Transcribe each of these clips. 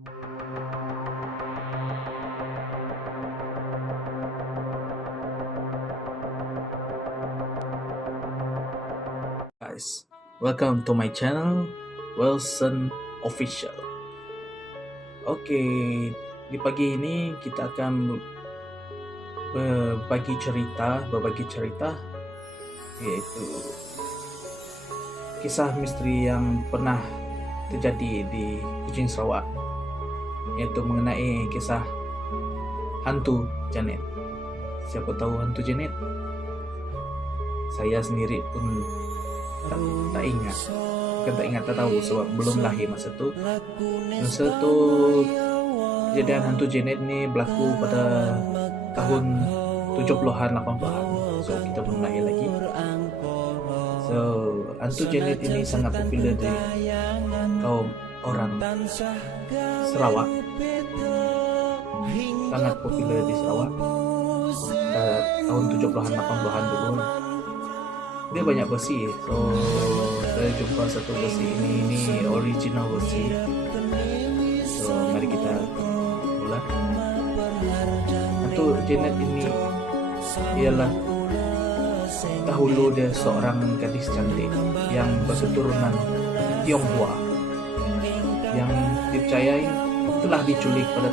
Guys, welcome to my channel Wilson Official. Oke, di pagi ini kita akan berbagi cerita yaitu kisah misteri yang pernah terjadi di Kuching Sarawak, yaitu mengenai kisah hantu Janet. Siapa tahu hantu Janet? Saya sendiri pun tak ingat, bukan tak ingat, tak tahu sebab belum lahir masa tu kejadian hantu Janet ni berlaku pada tahun 70-an 80-an, so kita belum lahir lagi. So hantu Janet ini sangat popular di kaum orang Sarawak, sangat popular di Sarawak tahun 70-an 80-an dulu. Dia banyak versi, so saya jumpa satu versi ini original versi. So mari kita mula. Hantu Janet ini ialah dahulu dia seorang gadis cantik yang berketurunan Tionghoa yang dipercayai telah diculik pada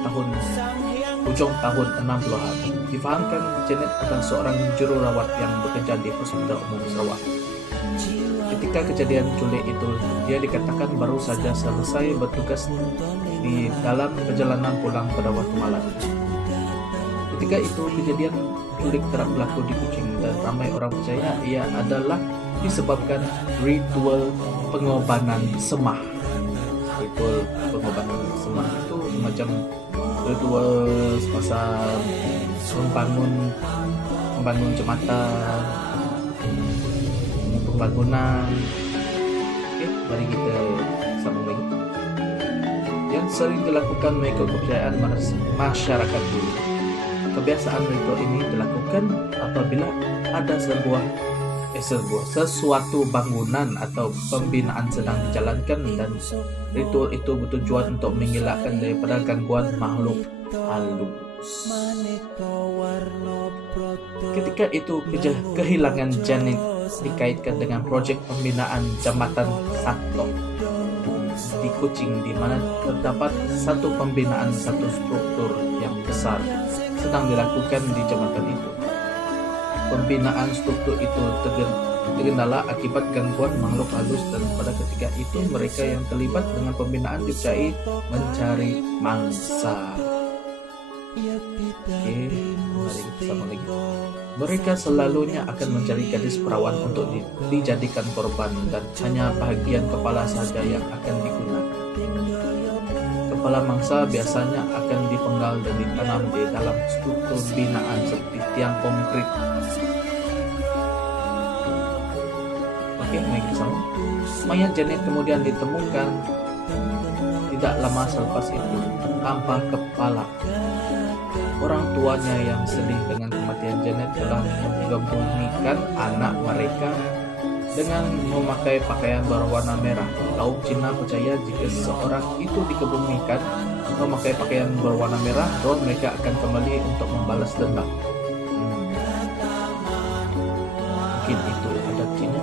ujung tahun 60-an. Difahamkan Janet adalah seorang jururawat yang bekerja di Hospital Umum Sarawak. Ketika kejadian culik itu, dia dikatakan baru saja selesai bertugas di dalam perjalanan pulang pada waktu malam. Ketika itu kejadian culik kerap berlaku di Kuching dan ramai orang percaya ia adalah disebabkan ritual pengobanan semah. Ritual pengobanan semah itu semacam ritual semasa membangun jembatan, pembangunan. Oke, mari kita sambung lagi. Yang sering dilakukan mengikut kepercayaan masyarakat dulu. Kebiasaan ritual ini dilakukan apabila ada sesuatu bangunan atau pembinaan sedang dijalankan, dan ritual itu bertujuan untuk mengelakkan daripada gangguan makhluk halus. Ketika itu kehilangan Janet dikaitkan dengan projek pembinaan jambatan Sato di Kuching, di mana terdapat satu struktur yang besar sedang dilakukan di jambatan itu. Pembinaan struktur itu tergendala akibat gangguan makhluk halus, dan pada ketika itu mereka yang terlibat dengan pembinaan dipercayai mencari mangsa. Oke, mari kita sama lagi. Mereka selalunya akan mencari gadis perawan untuk dijadikan korban, dan hanya bahagian kepala saja yang akan digunakan. Kepala mangsa biasanya akan dipenggal dan ditanam di dalam struktur binaan seperti tiang konkrit. Oke, mari kita sama. Mayat Janet kemudian ditemukan tidak lama selepas itu tanpa kepala. Orang tuanya yang sedih dengan kematian Janet telah mengebumikan anak mereka dengan memakai pakaian berwarna merah. Kaum Cina percaya jika seorang itu dikebumikan memakai pakaian berwarna merah, roh mereka akan kembali untuk membalas dendam. Mungkin itu adat Cina.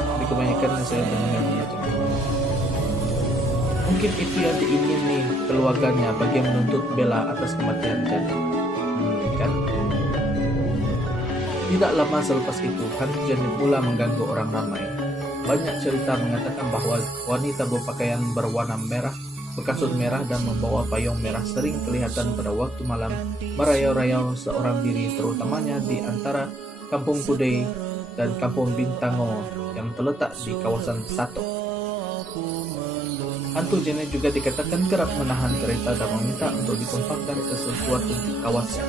Tapi kebanyakan saya dengar mungkin itu yang diingini keluarganya bagi menuntut bela atas kematian Janet. Kan? Tidak lama selepas itu, hantu Janet mula mengganggu orang ramai. Banyak cerita mengatakan bahwa wanita berpakaian berwarna merah, berkasut merah dan membawa payung merah sering kelihatan pada waktu malam merayau-rayau seorang diri, terutamanya di antara Kampung Kudai dan Kampung Bintango yang terletak di kawasan Sato. Hantu Janet juga dikatakan kerap menahan kereta dan meminta untuk ditumpahkan ke sesuatu kawasan.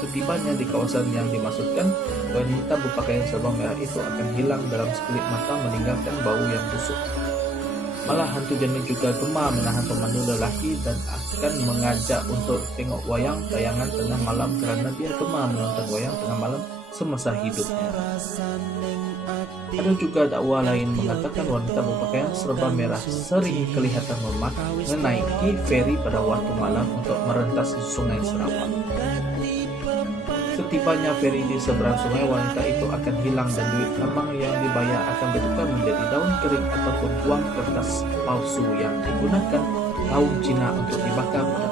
Setibanya di kawasan yang dimaksudkan, wanita berpakaian serba merah itu akan hilang dalam sekelip mata, meninggalkan bau yang busuk. Malah hantu Janet juga gemar menahan pemandu lelaki dan akan mengajak untuk tengok wayang tayangan tengah malam kerana dia gemar menonton wayang tengah malam semasa hidupnya. Ada juga dakwah lain mengatakan wanita berpakaian serba merah sering kelihatan menaiki feri pada waktu malam untuk merentas sungai Sarawak. Setibanya feri di seberang sungai, wanita itu akan hilang dan duit tambang yang dibayar akan bertukar menjadi daun kering ataupun uang kertas palsu yang digunakan kaum Cina untuk dibakar pada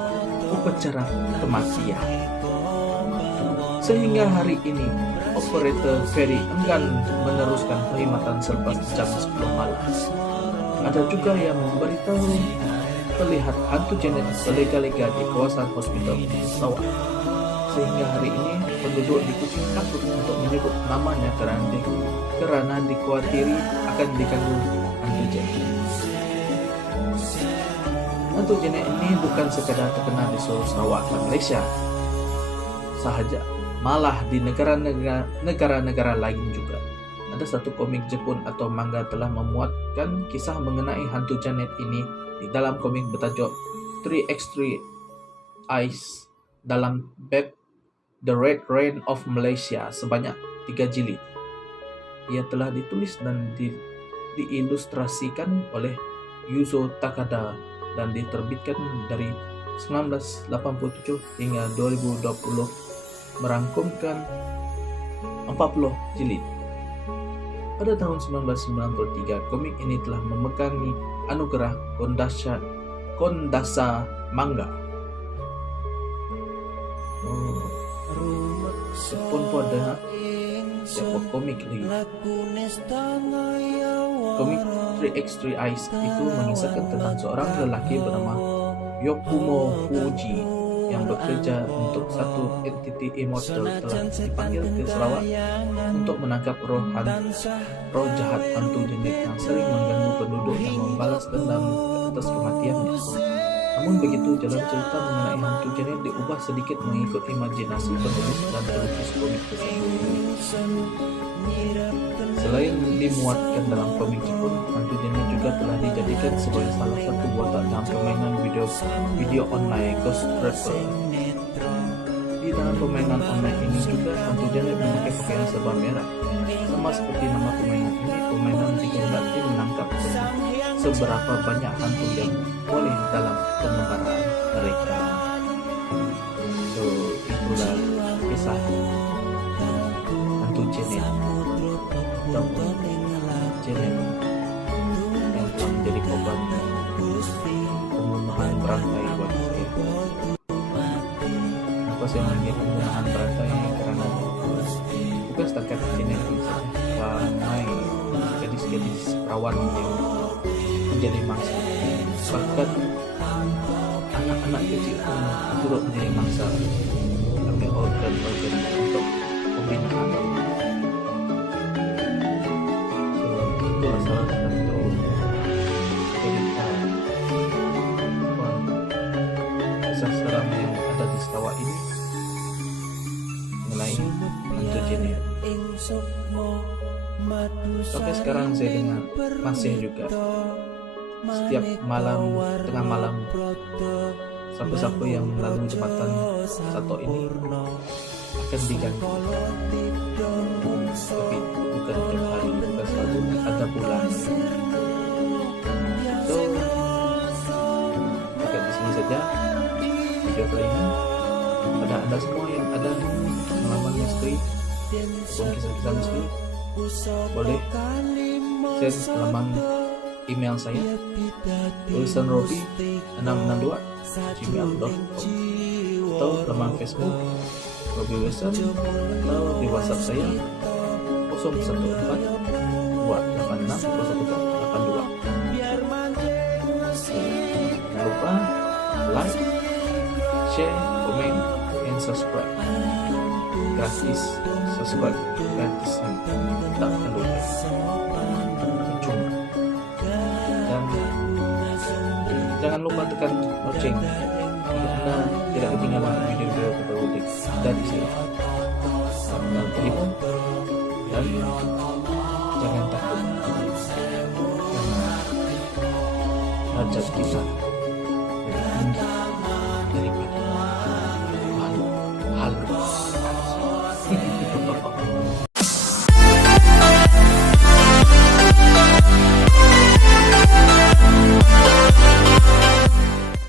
upacara kematian. Sehingga hari ini, operator feri enggan meneruskan perkhidmatan selepas jam 10 malam. Ada juga yang memberitahu terlihat hantu Janet berlega-lega di kawasan hospital Sarawak. Sehingga hari ini penduduk di Kuching takut untuk menyebut namanya karena dikhawatiri akan diganggu hantu Janet. Hantu Janet ini bukan sekadar terkenal di seluruh Sarawak dan Malaysia sahaja, malah di negara-negara lain juga. Ada satu komik Jepun atau manga telah memuatkan kisah mengenai hantu Janet ini di dalam komik bertajuk 3x3 Eyes dalam bab The Red Rain of Malaysia sebanyak 3 jilid. Ia telah ditulis dan diilustrasikan oleh Yuzo Takada dan diterbitkan dari 1987 hingga 2020, merangkumkan 40 jilid. Pada tahun 1993, komik ini telah memegangi anugerah Kondasa Manga. Jepun pun ada sebuah komik lagi. Komik 3x3 Eyes itu mengisahkan tentang seorang lelaki bernama Yokumo Fuji yang bekerja untuk satu entiti immortal telah dipanggil ke Sarawak untuk menangkap roh jahat hantu Janet yang sering mengganggu penduduk dan membalas dendam atas kematiannya. Namun begitu, jalan cerita mengenai hantu Janet diubah sedikit mengikut imajinasi penulis dan pelukis komik tersebut. Selain dimuatkan dalam komik Jepun, hantu Janet juga telah dijadikan sebagai salah satu watak dalam permainan video online Ghost Trapper. Di dalam permainan online ini juga hantu Janet memakai pakaian serba merah. Sama seperti nama permainan ini, permainan dikehendaki menangkap seberapa banyak hantu yang boleh dalam pengembaraan mereka. So, itulah kisah hantu Janet ataupun Janet yang telah menjadi korban pembunuhan berantai bagi saya. Kenapa saya memanggil pembunuhan berantai? Karena bukan setakat Janet saja, ramai gadis-gadis perawan yang menjadi mangsa. Bahkan anak-anak kecil pun turut menjadi mangsa, ambil organ-organ untuk pembinaan. So, itulah salah satu cerita kisah seram yang ada di Sarawak ini mengenai hantu Janet. Sampai sekarang saya dengar masih juga setiap malam, tengah malam, siapa-siapa yang melalui jembatan Sato ini akan diganggu. Tapi bukan tiap hari, bukan selalu, ada bulan. So, dekat di sini saja video kali ini. Pada anda semua yang ada pengalaman misteri ataupun kisah-kisah misteri, boleh send alamat email saya wilsonrobi662@gmail.com atau laman Facebook Robi Wilson atau di WhatsApp saya 014-286-0082. Jangan lupa like, share, comment, and subscribe. Gratis, subscribe gratis, tak perlu cuma. Dan jangan lupa tekan lonceng agar anda tidak ketinggalan video-video terbaru dari saya. Dan terima, dan jangan takut karena hajat kita